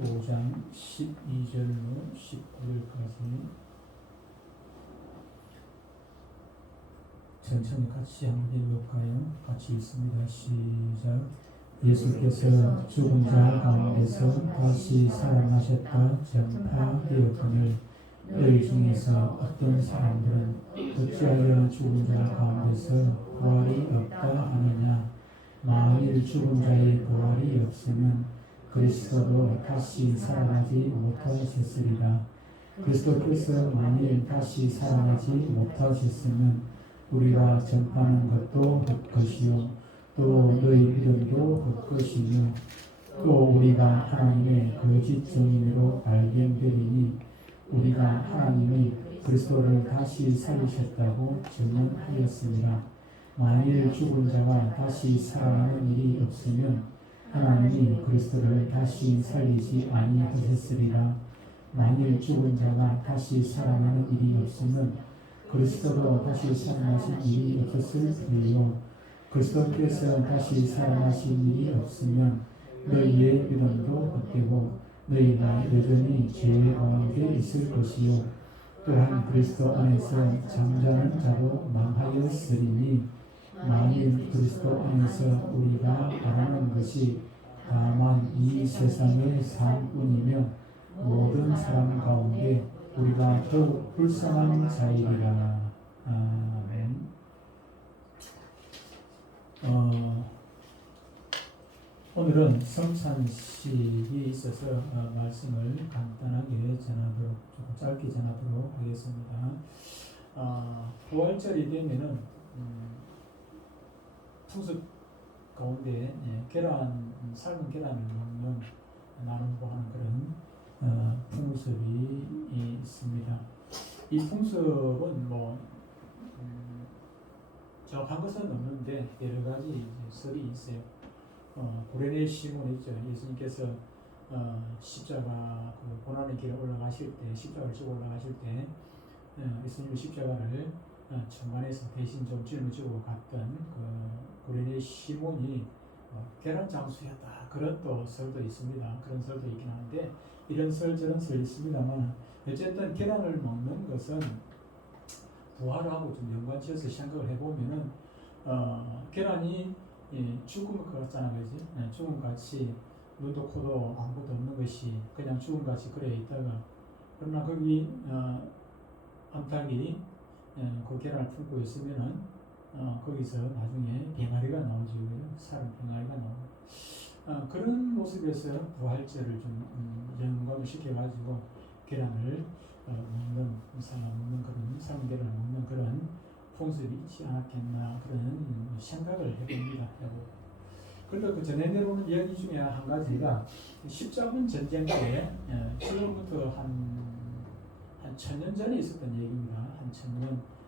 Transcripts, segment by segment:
5장 12절로 19절까지 천천히 같이 한번 읽어볼까요? 같이 읽습니다. 시작. 예수께서 죽은 자 가운데서 다시 살아나셨다 전파되었거늘 너희 중에서 어떤 사람들은 어찌하여 죽은 자 가운데서 부활이 없다 하느냐. 만일 죽은 자의 부활이 없으면 그리스도도 다시 살아나지 못하셨으리라. 그리스도께서 만일 다시 살아나지 못하셨으면 우리가 전파하는 것도 헛것이요 또 너희 믿음도 헛것이며 또 우리가 하나님의 거짓 증인으로 발견되리니 우리가 하나님이 그리스도를 다시 살리셨다고 증언하였습니다. 만일 죽은 자가 다시 살아나는 일이 없으면 하나님이 그리스도를 다시 살리지 아니하셨으리라. 만일 죽은 자가 다시 살아나는 일이 없으면 그리스도도 다시 살아나신 일이 없었을 테요. 그리스도께서 다시 살아나신 일이 없으면 너희의 믿음도 헛되고 너희가 여전히 죄 가운데 있을 것이요. 또한 그리스도 안에서 잠자는 자도 망하였으리니 만일 그리스도 안에서 우리가 바라는 것이 다만 이 세상의 삶뿐이며 모든 사람 가운데 우리가 더욱 불쌍한 자이리라. 아멘. 오늘은 성찬식이 있어서 말씀을 간단하게 전하도록, 조금 짧게 전하도록 하겠습니다. 부활절이 되면은 풍습 가운데 삶은 계란을 먹는, 나누고 하는 그런 풍습이 있습니다. 이 풍습은 정확한 것은 없는데 여러 가지 설이 있어요. 구레네 시몬 있죠. 예수님께서 십자가 고난의 길에 올라가실 때, 십자가를 지고 올라가실 때 예수님이 십자가를 천간에서 대신 좀 짊어지고 갔던 그 구레네 시몬이 계란 장수였다, 그런 또 설도 있습니다. 그런 설도 있긴 한데 이런 설 저런 설 있습니다만 어쨌든 계란을 먹는 것은 부활하고 좀 연관지어서 생각을 해보면은 계란이 죽음 같잖아, 그지? 죽음같이 눈도 코도 아무것도 없는 것이 그냥 죽음같이 그래 있다가 그러나 거기 암탉이 그 계란을 품고 있으면은 거기서 나중에 병아리가 나오죠. 사람 병아리가 나오고 그런 모습에서 부활절을 좀 연관을 시켜가지고 계란을 먹는 그런 삶은 계란을 먹는 그런 풍습이 있지 않았겠나 그런 생각을 해봅니다. 그런데 그 전해 내려오는 이야기 중에 한 가지가 십자군 전쟁 때 지금부터 한 1000년 전에 있었던 얘기입니다. 한 1000년,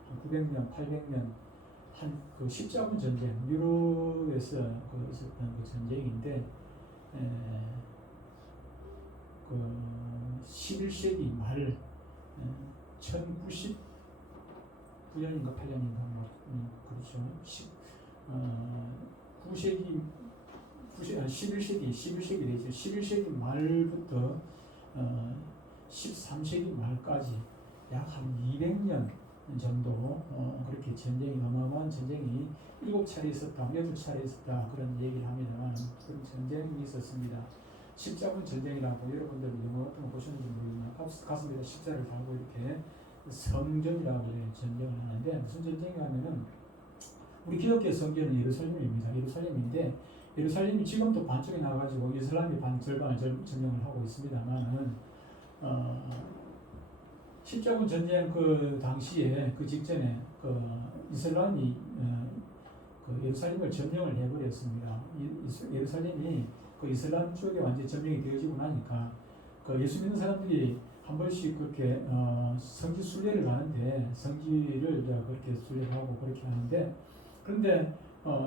한 900년, 800년 그 십자군 전쟁, 유럽에서 있었던 그 전쟁인데 그 11세기 말 1099년인가 8년인가 그렇죠. 11세기 되죠. 11세기 말부터 13세기 말까지 약 한 200년 정도 그렇게 전쟁이, 어마어마한 전쟁이 7차례 있었다, 8차례 있었다 그런 얘기를 합니다만 그런 전쟁이 있었습니다. 십자군 전쟁이라고 여러분들 영화 같은 거 보셨는지 모르겠지만 가슴에다 십자를 달고 이렇게 성전이라고 그래요. 전쟁을 하는데 무슨 전쟁이냐면은 우리 기독교 성전은 예루살렘인데 예루살렘이 지금도 반쪽에 나가지고 이슬람이 절반을 점령을 하고 있습니다만은 십자군 전쟁 그 당시에 그 직전에 그 이슬람이 그 예루살렘을 점령을 해버렸습니다. 예루살렘이 그 이슬람 쪽에 완전히 점령이 되어지고 나니까 그 예수 믿는 사람들이 한 번씩 그렇게 성지 순례를 가는데 성지를 그렇게 순례하고 그렇게 하는데 그런데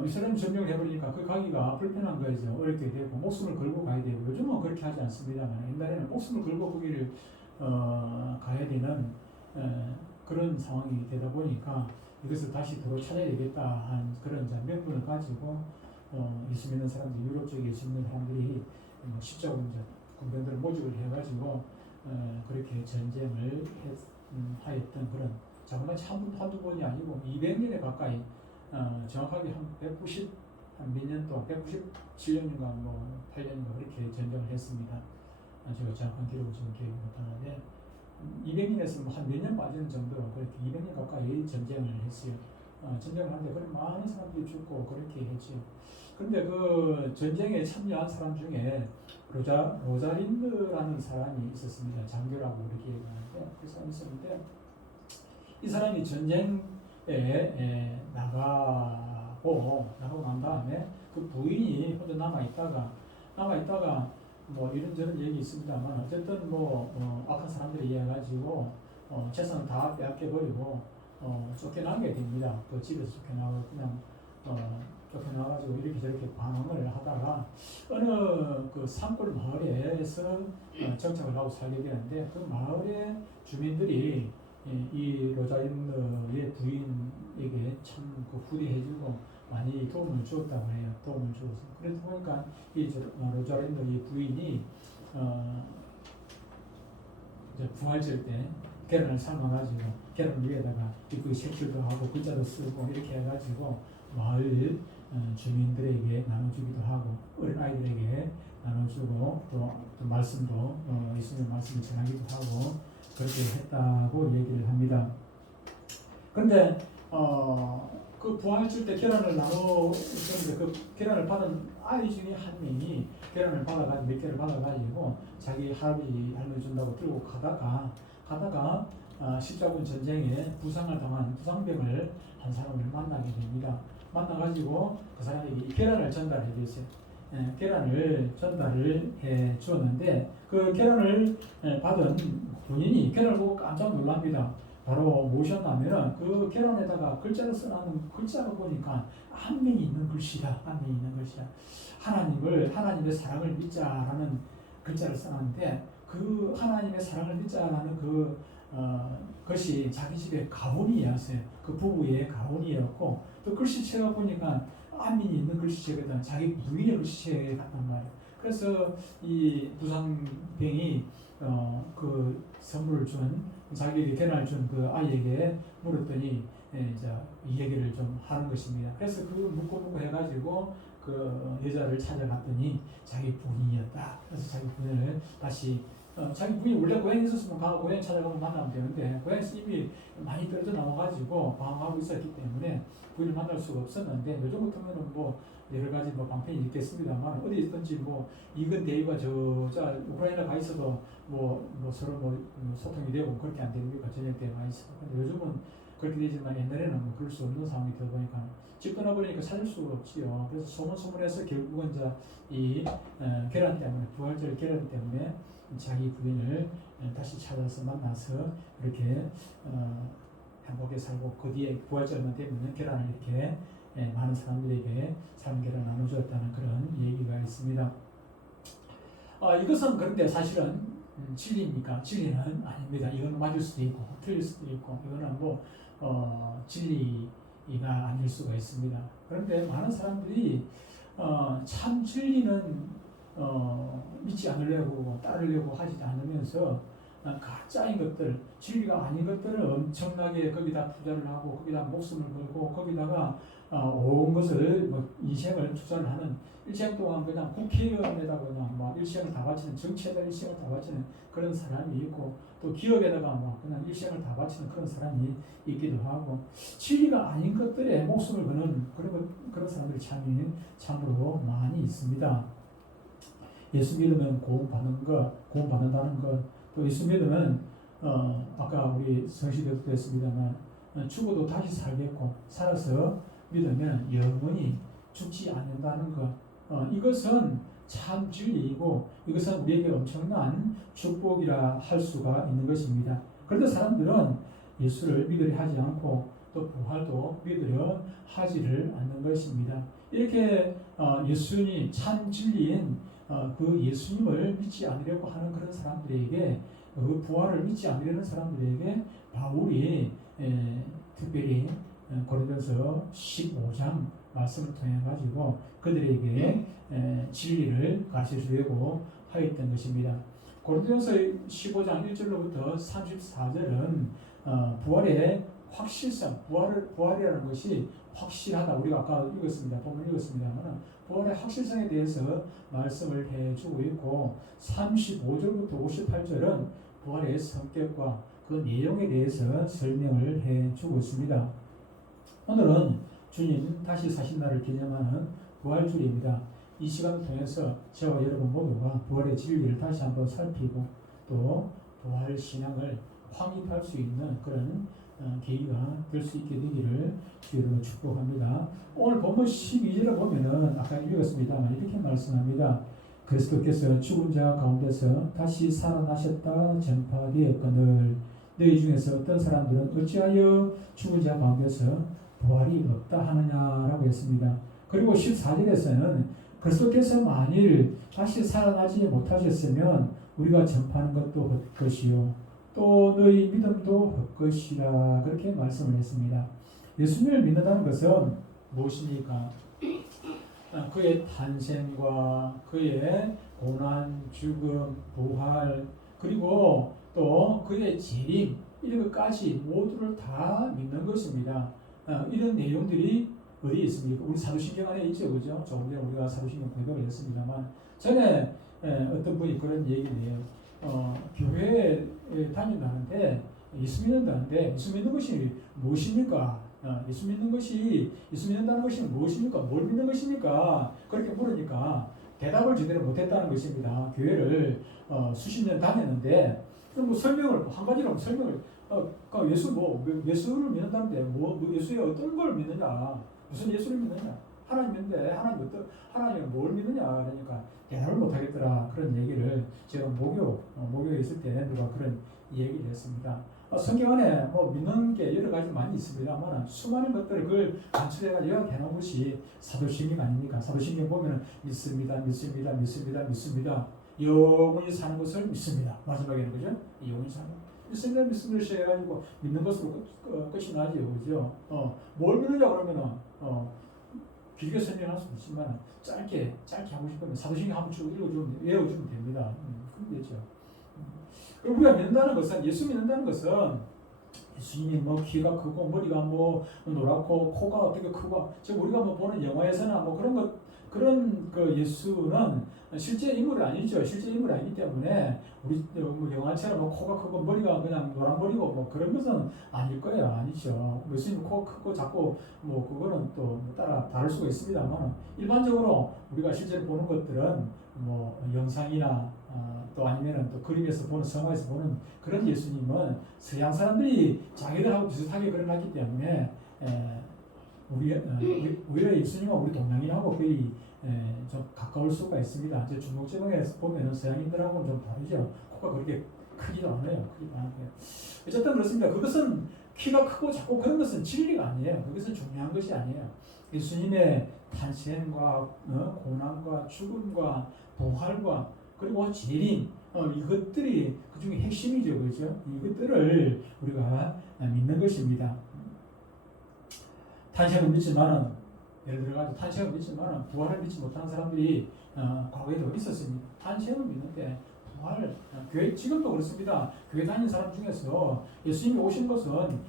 이슬람 점령을 해버리니까 그 가기가 불편한 거죠. 어렵게 되고 목숨을 걸고 가야 되고 요즘은 그렇게 하지 않습니다만 옛날에는 목숨을 걸고 거기를 가야 되는 그런 상황이 되다 보니까 이것을 다시 도로 찾아야 되겠다 한 그런 명분을 가지고 예수 믿는 사람들, 유럽 쪽에 예수 믿는 사람들이 십자군 군병들을 모집을 해가지고 그렇게 전쟁을 하였던 그런 자그마치 한두 번이 아니고 200년에 가까이 정확하게 한 190, 한 몇 년 동안 197년인가 뭐 8년인가 그렇게 전쟁을 했습니다. 제가 정확한 기록을 지금 기억을 못하는데 200년에서 뭐 한 몇 년 빠지는 정도로 그렇게 200년 가까이 전쟁을 했어요. 전쟁을 하는데 그런 많은 사람들이 죽고 그렇게 했죠. 그런데 그 전쟁에 참여한 사람 중에 로자린드라는 사람이 있었습니다. 장교라고 그렇게 얘기하는데 그 사람이 있었는데 이 사람이 전쟁에 나가고 난 다음에 그 부인이 혼자 남아있다가 뭐 이런저런 얘기 있습니다만 어쨌든 악한 사람들이 이해해가지고 재산을 다 빼앗겨버리고 쫓겨나게 됩니다. 그 집에서 쫓겨나고 그냥 쫓겨나가지고 이렇게 저렇게 방황을 하다가 어느 그 산골 마을에서 정착을 하고 살게 되는데 그 마을의 주민들이 이 로자린드의 부인에게 참 그 후대해주고 많이 도움을 주었다고 해요. 도움을 주어서. 그래서 보니까 이 로자린드의 부인이 이제 부활절 때 계란을 삶아가지고 계란 위에다가 이쁘게 색칠도 하고 글자도 쓰고 이렇게 해가지고 마을 주민들에게 나눠주기도 하고 어린 아이들에게 나눠주고 또 말씀도 예수님의 말씀을 전하기도 하고 그렇게 했다고 얘기를 합니다. 그런데 그 부활절 때 계란을 나누었는데 그 계란을 받은 아이 중에 한 명이 계란을 받아가지고 몇 개를 받아가지고 자기 할아버지 할머니 준다고 들고 가다가 십자군 전쟁에 부상을 당한 부상병을 한 사람을 만나게 됩니다. 만나가지고 그 사람에게 계란을 전달해 줬어요. 계란을 전달을 해 주었는데 그 계란을 받은 본인이 계란을 보고 깜짝 놀랍니다. 바로 무엇이었냐면 그 계란에다가 글자를 써놓은 글자를 보니까 한명이 있는 글씨다. 한명이 있는 글씨다. 하나님의 사랑을 믿자라는 글자를 써놨는데 그 하나님의 사랑을 믿자라는 것이 자기 집의 가훈이었어요. 그 부부의 가훈이었고 또 글씨체가 보니까 안민이 있는 글씨체거든. 자기 부인의 글씨체 같단 말이에요. 그래서 이 부상병이 그 선물을 준 자기에게 계란을 준 그 아이에게 물었더니 이제 이 얘기를 좀 하는 것입니다. 그래서 그 묻고 해가지고 그 여자를 찾아갔더니 자기 부인이었다. 그래서 자기 부인을 다시 자기 부인이 원래 고향에 있었으면 고향 찾아가면 만나면 되는데 고향에서 이미 많이 떨어져 나와가지고 방황하고 있었기 때문에 부인을 만날 수가 없었는데 요즘 같으면은 뭐 여러 가지 방편이 있겠습니다만 어디 있든지 이건 대위가 우크라이나 가 있어도 서로 소통이 되고 그렇게 안 됩니까? 전쟁 때 가 있어. 근데 요즘은 그렇게 되지만 옛날에는 그럴 수 없는 상황이 되다 보니까 집 떠나버리니까 찾을 수가 없지요. 그래서 소문해서 결국은 이 계란 때문에 부활절 계란 때문에 자기 부인을 다시 찾아서 만나서 이렇게 행복하게 살고 그 뒤에 부활절만 되면 계란을 이렇게 많은 사람들에게 삶의 계란을 나눠주었다는 그런 얘기가 있습니다. 이것은 그런데 사실은 진리입니까? 진리는 아닙니다. 이건 맞을 수도 있고 틀릴 수도 있고 이거는 진리가 아닐 수가 있습니다. 그런데 많은 사람들이 참 진리는 믿지 않으려고 따르려고 하지 않으면서 가짜인 것들, 진리가 아닌 것들을 엄청나게 거기다 투자를 하고 거기다 목숨을 걸고 거기다가 온 것을 인생을 투자를 하는 일생 동안 그냥 국회의원에다가 그냥 일생을 다 바치는 정치에다 일생을 다 바치는 그런 사람이 있고 또 기업에다가 그냥 일생을 다 바치는 그런 사람이 있기도 하고 진리가 아닌 것들에 목숨을 거는 그런 사람들이 참으로 많이 있습니다. 예수 믿으면 구원받는다는 것, 또 예수 믿으면 아까 우리 성시대도 했습니다만 죽어도 다시 살겠고 살아서 믿으면 영원히 죽지 않는다는 것, 이것은 참 진리이고 이것은 우리에게 엄청난 축복이라 할 수가 있는 것입니다. 그런데 사람들은 예수를 믿으려 하지 않고 또 부활도 믿으려 하지를 않는 것입니다. 이렇게 예수님이 참 진리인 그 예수님을 믿지 않으려고 하는 그런 사람들에게 그 부활을 믿지 않으려는 사람들에게 바울이 특별히 고린도서 15장 말씀을 통해 가지고 그들에게 진리를 가르쳐 주려고 하였던 것입니다. 고린도전서 15장 1절로부터 34절은 부활의 확실성, 부활이라는 것이 확실하다. 우리가 아까 읽었습니다. 본문 읽었습니다만 부활의 확실성에 대해서 말씀을 해주고 있고 35절부터 58절은 부활의 성격과 그 내용에 대해서 설명을 해주고 있습니다. 오늘은 주님 다시 사신 날을 기념하는 부활주일입니다. 이 시간을 통해서 저와 여러분 모두가 부활의 진리를 다시 한번 살피고 또 부활 신앙을 확립할 수 있는 그런 계기가 될 수 있게 되기를 주로 축복합니다. 오늘 본문 12절을 보면은 아까 읽었습니다만 이렇게 말씀합니다. 그리스도께서 죽은 자 가운데서 다시 살아나셨다 전파되었거늘 너희 중에서 어떤 사람들은 어찌하여 죽은 자 가운데서 부활이 없다 하느냐라고 했습니다. 그리고 14절에서는 그리스도께서 만일 다시 살아나지 못하셨으면 우리가 전파하는 것도 헛것이요 또 너희 믿음도 헛것이라 그렇게 말씀을 했습니다. 예수님을 믿는다는 것은 무엇입니까? 그의 탄생과 그의 고난, 죽음, 부활 그리고 또 그의 재림 이런 것까지 모두를 다 믿는 것입니다. 이런 내용들이 어디에 있습니까? 우리 사도신경 안에 있죠, 그죠? 조금 전에 우리가 사도신경 공부를 했습니다만 전에 어떤 분이 그런 얘기를 해요. 교회에 다닌다는데 예수 믿는다는데 예수 믿는 것이 무엇입니까? 예수 믿는다는 것이 무엇입니까? 뭘 믿는 것입니까? 그렇게 물으니까 대답을 제대로 못했다는 것입니다. 교회를 수십 년 다녔는데 뭐 설명을 한 가지로 설명을 예수를 믿는다는데 예수의 어떤 걸 믿느냐? 무슨 예수를 믿느냐? 하나님 믿는데 하나님은 뭘 믿느냐? 그러니까 대답을 못하겠더라. 그런 얘기를 제가 목요에 있을 때 누가 그런 얘기를 했습니다. 성경 안에 뭐 믿는 게 여러 가지 많이 있습니다만 수많은 것들을 그걸 간추려가지고 요약해놓은 것이 사도신경 아닙니까? 사도신경 보면 믿습니다. 영원히 사는 것을 믿습니다. 마지막에는 그죠? 영원히 사는 믿습니다 해가지고 믿는 것으로 끝이 나죠, 그죠? 뭘 믿느냐 그러면은 길게 설명할 수 있지만 짧게 하고 싶으면 사도신경 한번 쭉 읽어주면 외워주면 됩니다. 그럼 되죠. 그리고 우리가 믿는다는 것은 예수 믿는다는 것은 예수님이 뭐 키가 크고 머리가 뭐 노랗고 코가 어떻게 크고 지금 우리가 뭐 보는 영화에서나 뭐 그런 그 예수는 실제 인물이 아니죠. 실제 인물이 아니기 때문에 우리 뭐 영화처럼 뭐 코가 크고 머리가 그냥 노란 머리고 뭐 그런 것은 아닐 거예요. 아니죠. 예수님 코 크고 작고 뭐 그거는 또 따라 다를 수가 있습니다만 일반적으로 우리가 실제로 보는 것들은 뭐 영상이나 또 아니면은 또 그림에서 보는 성화에서 보는 그런 예수님은 서양 사람들이 자기들하고 비슷하게 그려놨기 때문에 오히려 예수님은 우리 동양인하고 거의 좀 가까울 수가 있습니다. 이제 중국지방에 보면은 서양인들하고는 좀 다르죠. 코가 그렇게 크지도 않아요. 어쨌든 그렇습니다. 그것은 키가 크고 작고 그런 것은 진리가 아니에요. 그것은 중요한 것이 아니에요. 예수님의 탄생과 고난과 죽음과 부활과 그리고 재림 이것들이 그 중에 핵심이죠, 그렇죠? 이것들을 우리가 믿는 것입니다. 탄생을 믿지만은 예를 들어가지고 탄생을 믿지만은 부활을 믿지 못하는 사람들이 과거에도 있었습니다. 탄생을 믿는데 부활 교회 지금도 그렇습니다. 교회 다니는 사람 중에서 예수님이 오신 것은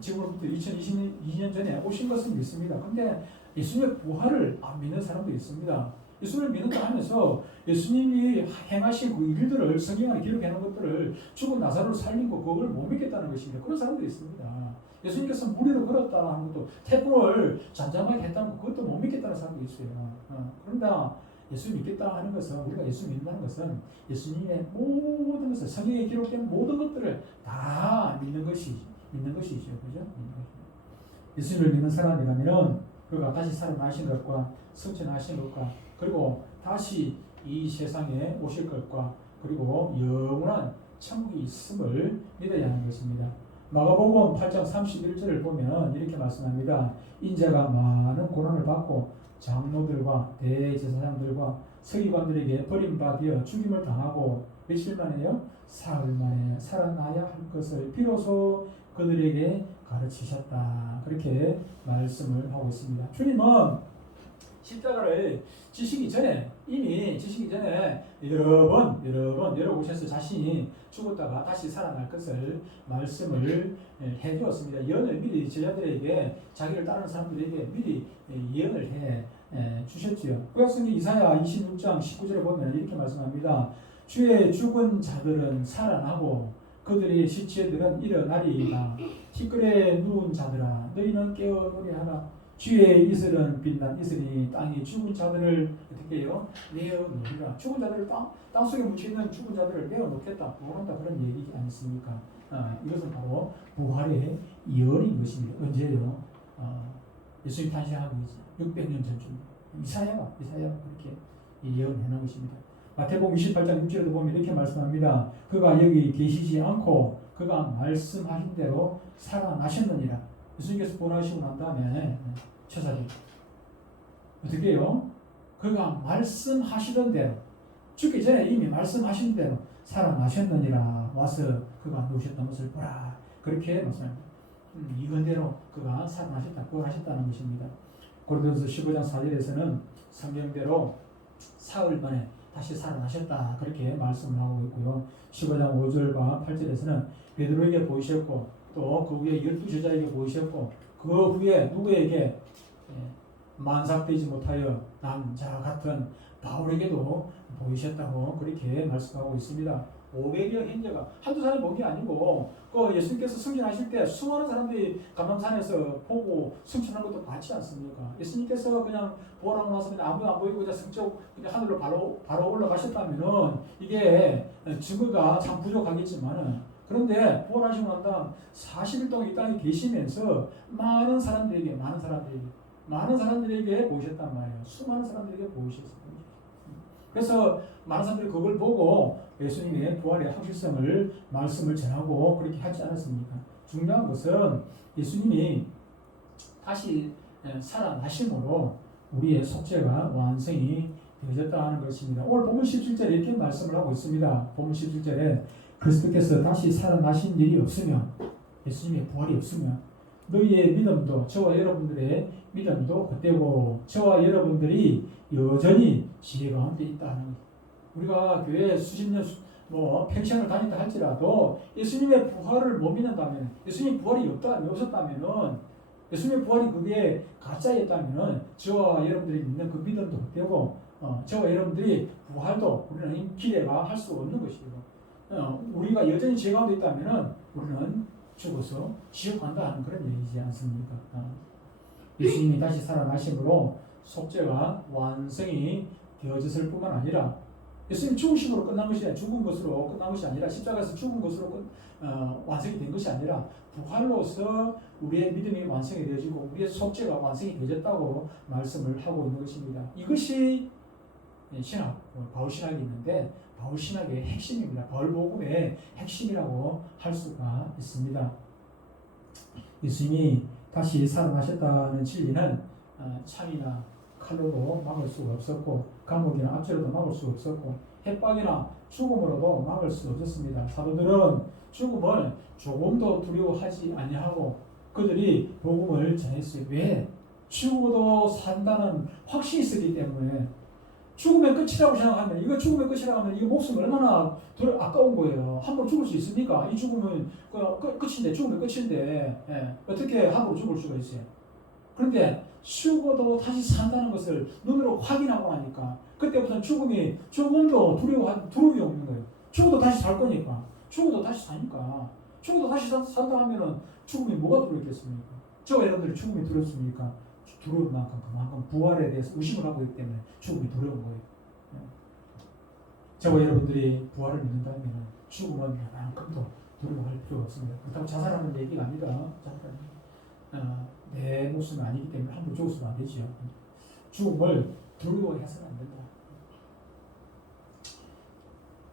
지금으로부터 2022년 전에 오신 것은 믿습니다. 근데 예수님의 부활을 안 믿는 사람도 있습니다. 예수님을 믿는다 하면서 예수님이 행하신 그 일들을 성경 안에 기록해 놓은 것들을 죽은 나사로를 살린 거 그걸 못 믿겠다는 것입니다. 그런 사람들이 있습니다. 예수님께서 물 위로 걸었다는 것도 태풍을 잠잠하게 했다는 것 그것도 못 믿겠다는 사람도 있어요. 그런데 예수 믿겠다 하는 것은 우리가 예수 믿는다는 것은 예수님의 모든 것을 성경에 기록된 모든 것들을 다 믿는 것이죠. 그죠? 예수님을 믿는 사람이라면은 그가 다시 살아나신 것과 승천하신 것과 그리고 다시 이 세상에 오실 것과 그리고 영원한 천국이 있음을 믿어야 하는 것입니다. 마가복음 8장 31절을 보면 이렇게 말씀합니다. 인자가 많은 고난을 받고 장로들과 대제사장들과 서기관들에게 버림받아 죽임을 당하고 며칠 만에요? 사흘 만에 살아나야 할 것을 비로소 그들에게 가르치셨다. 그렇게 말씀을 하고 있습니다. 주님은 십자가를 지시기 전에 이미 지시기 전에 여러 번 여러 곳에서 자신이 죽었다가 다시 살아날 것을 말씀을 해주었습니다. 예언을 미리 제자들에게 자기를 따르는 사람들에게 미리 예언을 해 주셨지요. 구약성경 이사야 26장 19절에 보면 이렇게 말씀합니다. 주의 죽은 자들은 살아나고 그들의 시체들은 일어나리이다. 티끌에 누운 자들아 너희는 깨어 노래하라. 주의 이슬은 빛난 이슬이 땅이 죽은 자들을 어떻게 해요? 내어놓으리라. 죽은 자들을 땅속에 묻혀있는 죽은 자들을 내어놓겠다. 부활한다. 그런 얘기지 않습니까? 이것은 바로 부활의 예언인 것입니다. 언제요? 예수님 탄생하기 600년 전쯤 이사야가 그렇게 예언해 놓은 것입니다. 마태복음 28장 6절에도 보면 이렇게 말씀합니다. 그가 여기 계시지 않고 그가 말씀하신 대로 살아나셨느니라. 예수님께서 부활하시고 난 다음에 처사님 어떻게 해요? 그가 말씀하시던 대로 죽기 전에 이미 말씀하신 대로 살아나셨느니라. 와서 그가 누우셨던 것을 보라. 그렇게 말씀합니다. 이건대로 그가 살아나셨다, 부활하셨다는 것입니다. 고린도전서 15장 4절에서는 성경대로 사흘 만에 다시 살아나셨다. 그렇게 말씀을 하고 있고요. 15장 5절과 8절에서는 베드로에게 보이셨고 또 그 후에 12제자에게 보이셨고 그 후에 누구에게 만삭되지 못하여 남자 같은 바울에게도 보이셨다고 그렇게 말씀하고 있습니다. 500여 행자가 한두 사람이 본 게 아니고 그 예수님께서 승천하실 때 수많은 사람들이 감람산에서 보고 승천한 것도 봤지 않습니까? 예수님께서 그냥 부활하고 나서 그냥 아무도 안 보이고 그냥 승적 그냥 하늘로 바로 올라가셨다면은 이게 증거가 참 부족하겠지만은 그런데 부활하시고 난 다음 40일 동안 이 땅에 계시면서 많은 사람들에게 보이셨단 말이에요. 수많은 사람들에게 보이셨어요. 그래서 많은 사람들이 그걸 보고 예수님의 부활의 확실성을 말씀을 전하고 그렇게 하지 않았습니까? 중요한 것은 예수님이 다시 살아나심으로 우리의 속죄가 완성이 되어졌다는 것입니다. 오늘 본문 17절에 이렇게 말씀을 하고 있습니다. 본문 17절에 그리스도께서 다시 살아나신 일이 없으면 예수님의 부활이 없으면 너희의 믿음도 저와 여러분들의 믿음도 헛되고 저와 여러분들이 여전히 지혜 가운데 있다는 것. 우리가 교회 수십 년 펜션을 다닌다 할지라도 예수님의 부활을 못 믿는다면 예수님 부활이 없었다면은 예수님의 부활이 그게 가짜였다면은 저와 여러분들이 믿는 그 믿음도 헛되고 저와 여러분들이 부활도 우리는 기대가 할 수 없는 것이고 우리가 여전히 지혜 가운데 있다면은 우리는 죽어서 지옥 간다 하는 그런 얘기지 않습니까? 예수님이 다시 살아나심으로 속죄가 완성이 되어졌을 뿐만 아니라 예수님 죽으심으로 끝난 것이 아니라 죽은 것으로 끝난 것이 아니라 십자가에서 죽은 것으로 완성이 된 것이 아니라 부활로서 우리의 믿음이 완성이 되어지고 우리의 속죄가 완성이 되어졌다고 말씀을 하고 있는 것입니다. 이것이 신학, 바울신학이 있는데 바울신학의 핵심입니다. 바울복음의 핵심이라고 할 수가 있습니다. 예수님이 다시 살아나셨다는 진리는 창이나 칼로도 막을 수가 없었고 감옥이나 압제로도 막을 수 없었고 협박이나 죽음으로도 막을 수 없었습니다. 사도들은 죽음을 조금도 두려워하지 아니하고 그들이 복음을 전했어요. 왜? 죽어도 산다는 확신이 있었기 때문에 죽음의 끝이라고 생각하면 이거 죽음의 끝이라고 하면 이거 목숨 얼마나 아까운 거예요. 함부로 죽을 수 있습니까? 이 죽음은 끝인데 죽음의 끝인데 어떻게 함부로 죽을 수가 있어요? 그런데 죽어도 다시 산다는 것을 눈으로 확인하고 나니까 그때부터는 죽음이 조금도 두려움이 없는 거예요. 죽어도 다시 살 거니까. 죽어도 다시 사니까. 죽어도 다시 산다 하면은 죽음이 뭐가 두렵겠습니까? 저와 여러분들이 죽음이 두렵습니까? 두려울 만큼 그만큼 부활에 대해서 의심을 하고 있기 때문에 죽음이 두려운 거예요. 저와 여러분들이 부활을 믿는다면 죽음은 그만큼도 두려워할 필요가 없습니다. 그렇다고 자살하는 얘기가 아니라 내 목숨이 아니기 때문에 함부로 죽어서는 안 되지요. 죽음을 두려워해서는 안 된다.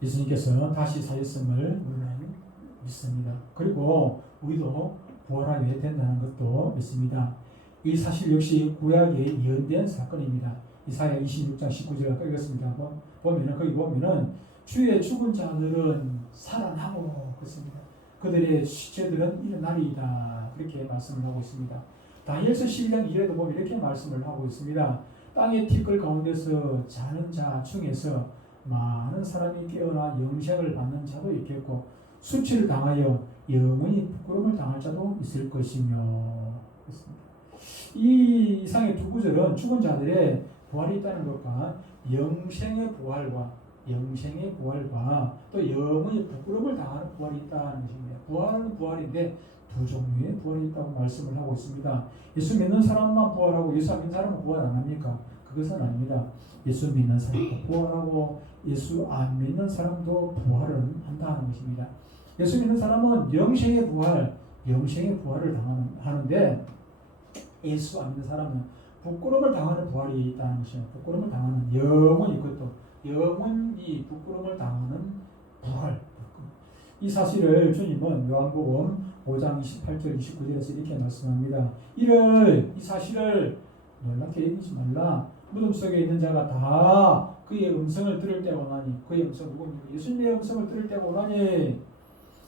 예수님께서 다시 사셨음을 우리는 믿습니다. 그리고 우리도 부활하게 된다는 것도 믿습니다. 이 사실 역시 구약에 예언된 사건입니다. 이사야 26장 19절을 읽었습니다. 거기 보면은 주의 죽은 자들은 살아나고 그렇습니다. 그들의 시체들은 일어나리이다. 그렇게 말씀을 하고 있습니다. 다니엘서 12장 2절에도 보면 이렇게 말씀을 하고 있습니다. 땅의 티끌 가운데서 자는 자 중에서 많은 사람이 깨어나 영생을 받는 자도 있겠고 수치를 당하여 영원히 부끄러움을 당할 자도 있을 것이며. 이 이상의 두 구절은 죽은 자들의 부활이 있다는 것과 영생의 부활과 또 영원히 부끄러움을 당하는 부활이 있다는 것입니다. 부활은 부활인데 두 종류의 부활이 있다고 말씀을 하고 있습니다. 예수 믿는 사람만 부활하고 예수 안 믿는 사람은 부활 안 합니까? 그것은 아닙니다. 예수 믿는 사람도 부활하고 예수 안 믿는 사람도 부활은 한다는 것입니다. 예수 믿는 사람은 영생의 부활을 하는데 예수 안 믿는 사람은 부끄러움을 당하는 부활이 있다는 것이에요. 부끄러움을 당하는 영원히 그것도 영원히 부끄러움을 당하는 부활. 이 사실을 주님은 요한복음 5장 28절 29절에서 이렇게 말씀합니다. 이 사실을 놀랍게 여기지 말라. 무덤 속에 있는 자가 다 그의 음성을 들을 때가 오나니, 그의 음성 누굽니까? 예수님의 음성을 들을 때가 오나니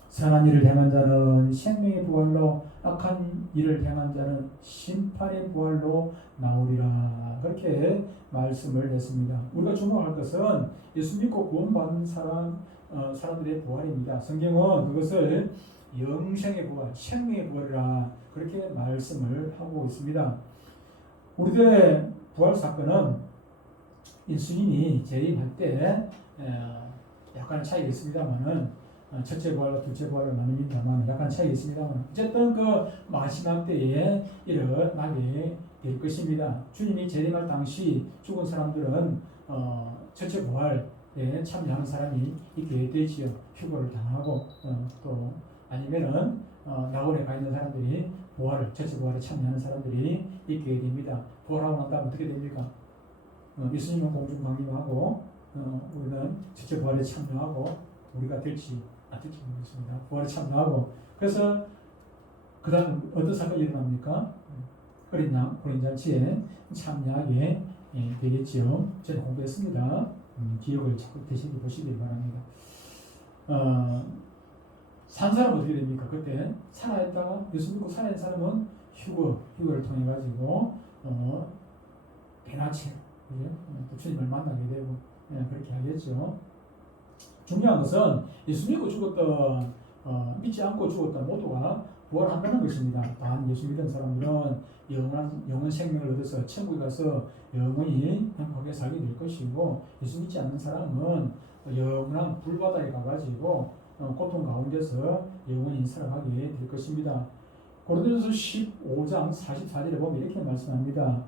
선한 일을 행한 자는 생명의 부활로, 악한 일을 행한 자는 심판의 부활로 나오리라. 그렇게 말씀을 했습니다. 우리가 주목할 것은 예수 믿고 구원받은 사람들의 부활입니다. 성경은 그것을 영생의 부활, 생명의 부활이라 그렇게 말씀을 하고 있습니다. 우리들의 부활 사건은 예수님이 재림할 때 약간 차이가 있습니다만은 첫째 부활과 둘째 부활로 나뉩니다만 약간 차이가 있습니다만 어쨌든 그 마지막 때에 일어나게 될 것입니다. 주님이 재림할 당시 죽은 사람들은 첫째 부활에 참여하는 사람이 있게 되지요. 휴거를 당하고 또 아니면은 낙원에 가 있는 사람들이 첫째 부활에 참여하는 사람들이 있게 됩니다. 부활하고 난 다음 어떻게 됩니까? 예수님은 공중 강림하고 우리는 첫째 부활에 참여하고 우리가 될지 안 될지 모르겠습니다. 부활에 참여하고 그래서 그 다음 어떤 사건이 일어납니까? 어린 잔치에 참여하게 되겠지요. 저는 공부했습니다. 기억을 자꾸 되시기 보시길 바랍니다. 산 사람은 어떻게 됩니까? 그때 살아있다가 예수 믿고 살아있는 사람은 휴거를 통해 가지고 배나체 또 주님을 만나게 되고 그렇게 하겠죠. 중요한 것은 예수 믿고 죽었던 믿지 않고 죽었던 모두가 부활한다는 것입니다. 단 예수 믿는 사람들은 영원 생명을 얻어서 천국에 가서 영원히 행복하게 살게 될 것이고 예수 믿지 않는 사람은 영원한 불바다에 가가지고 고통 가운데서 영원히 살아가게 될 것입니다. 고린도전서 15장 44절에 보면 이렇게 말씀합니다.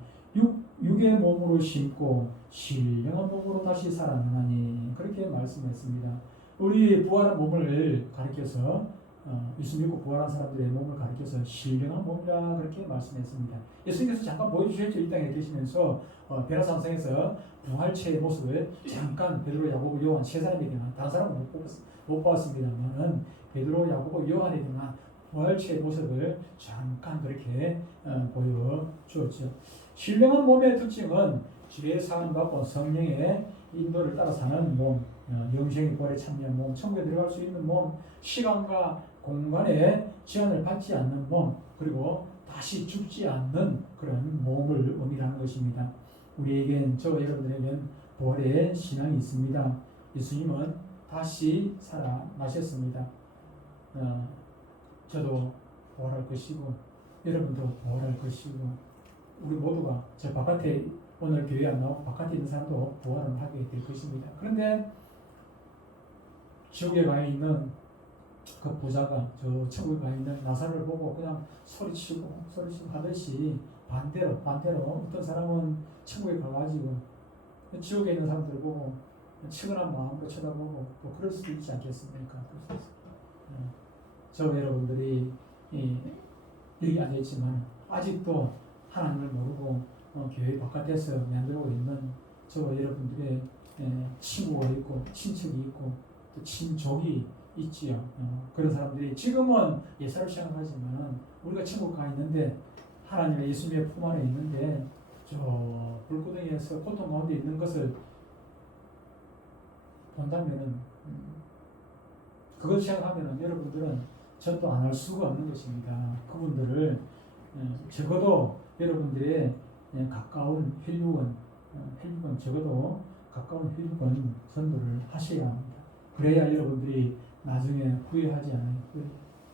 육의 몸으로 심고 신령한 몸으로 다시 살아나니 그렇게 말씀했습니다. 우리 부활한 몸을 가리켜서 예수 믿고 부활한 사람들의 몸을 가리켜서 신령한 몸이라 그렇게 말씀했습니다. 예수님께서 잠깐 보여주셨죠. 이 땅에 계시면서 베라산성에서 부활체의 모습을 잠깐 베드로, 야고보, 요한 세 사람에게만, 다른 사람은 못 봤습니다만 베드로, 야고보, 요한에게만 부활체의 모습을 잠깐 그렇게 보여주었죠. 신령한 몸의 특징은 죄 사함 받고 성령의 인도를 따라 사는 몸, 영생의 부활에 참여한 몸, 천국에 들어갈 수 있는 몸, 시간과 공간에 제한을 받지 않는 몸, 그리고 다시 죽지 않는 그런 몸을 의미하는 것입니다. 우리에겐, 저와 여러분들에겐 부활의 신앙이 있습니다. 예수님은 다시 살아나셨습니다. 저도 부활할 것이고 여러분도 부활할 것이고 우리 모두가 저 바깥에 오늘 교회 안 나오고 바깥에 있는 사람도 부활을 하게 될 것입니다. 그런데 지옥에 가 있는 그 부자가 저 천국에 가 있는 나사로를 보고 그냥 소리치고 하듯이 반대로 어떤 사람은 천국에 가가지고 지옥에 있는 사람들을 보고 측은한 마음으로 쳐다보고 또 그럴 수도 있지 않겠습니까? 저 여러분들이 여기 앉아있지만 아직도 하나님을 모르고 교회 바깥에서 만들고 있는 저와 여러분들의 친구가 있고 친척이 있고 또 친족이 있지요. 그런 사람들이 지금은 예사를 생각하지만 우리가 천국 가 있는데 하나님의 예수님의 품 안에 있는데 저 불구덩이에서 고통 가운데 있는 것을 본다면은 그걸 생각하면은 여러분들은 전도 안 할 수가 없는 것입니다. 그분들을 적어도 여러분들의 가까운 혈육은 회복은 적어도 가까운 회복은 선도를 하셔야 합니다. 그래야 여러분들이 나중에 후회하지 않아요.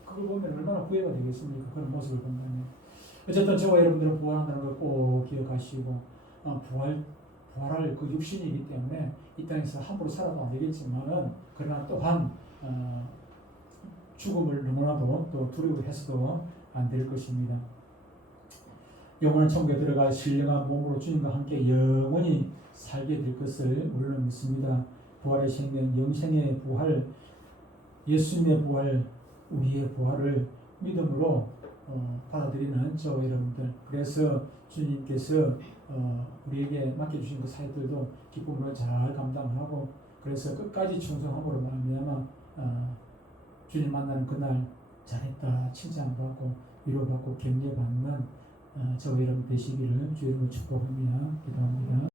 그걸 보면 얼마나 후회가 되겠습니까? 그런 모습을 본다면. 어쨌든 저와 여러분들은 부활한다는 걸 꼭 기억하시고 부활할 그 육신이기 때문에 이 땅에서 함부로 살아도 안 되겠지만은 그러나 또한 죽음을 너무나도 또 두려워해서도 안 될 것입니다. 영원한 천국에 들어가 신령한 몸으로 주님과 함께 영원히 살게 될 것을 우리는 믿습니다. 부활의 생명, 영생의 부활, 예수님의 부활, 우리의 부활을 믿음으로 받아들이는 저와 여러분들. 그래서 주님께서 우리에게 맡겨주신 그 사역들도 기쁨으로 잘 감당하고 그래서 끝까지 충성함으로 말미암아 주님 만나는 그날 잘했다 칭찬받고 위로받고 격려받는 저와 여러분 되시기를 주의 이름으로 축복합니다. 기도합니다.